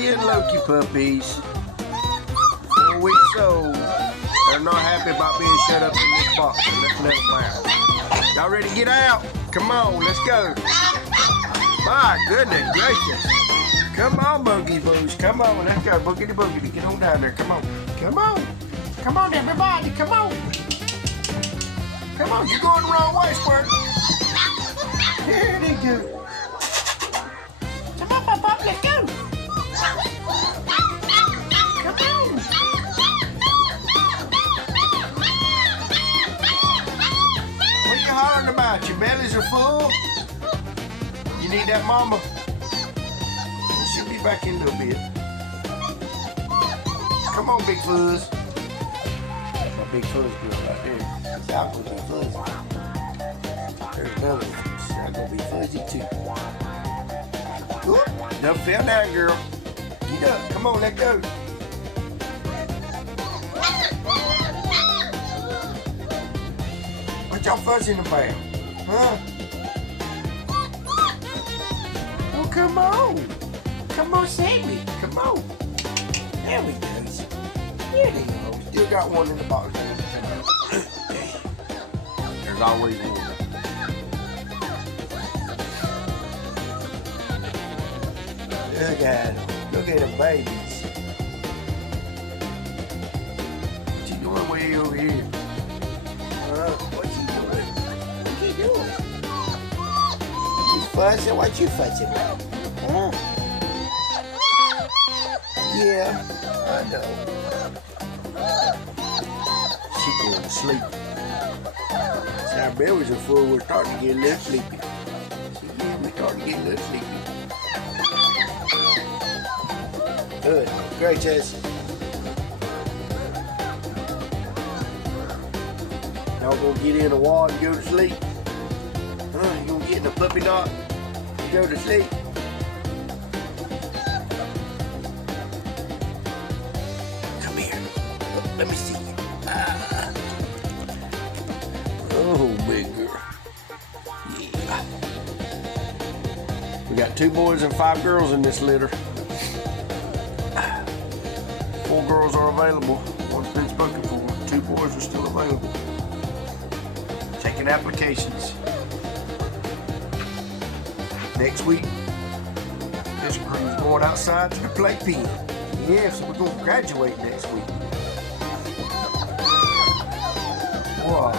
Wheezey and Loki puppies, 4 weeks old. They're not happy about being shut up in this box. So let's let them out. Y'all ready to get out? Come on, let's go. My goodness gracious. Come on, Boogie Boos. Come on, let's go. Boogity boogity. Get on down there. Come on. Come on. Come on, everybody. Come on. Come on. You're going the wrong way, Squirt. There they go. Come on, Pop, let's go. Come on. What are you hollering about? Your bellies are full? You need that mama? She'll be back in a little bit. Come on, Big Fuzz. That's my Big Fuzz girl right there. That's out gonna be fuzzy. There's another one. She's gonna be fuzzy too. Good. Now fell down, girl. Get up. Come on, let go. What y'all fussing about? Huh? Oh, come on. Come on, Sammy. Come on. There we go. Here they go. Still got one in the box. There's always one. Look at them. Look at them babies. What you doing way over here? What you doing? What you doing? You fussing? What you fussing about? Huh? Yeah, I know. She going to sleep. See, our bellies are full. We're starting to get a little sleepy. See, yeah, we're starting to get a little sleepy. Good. Great, Chess. Y'all gonna get in the wall and go to sleep? Huh? You gonna get in the puppy knot and go to sleep? Come here. Let me see you. Ah. Oh, big girl. Yeah. We got 2 boys and 5 girls in this litter. 4 girls are available. One's been spoken for. 2 boys are still available. Taking applications. Next week, this crew's going outside to the play pen. Yeah, so we're going to graduate next week. Wow.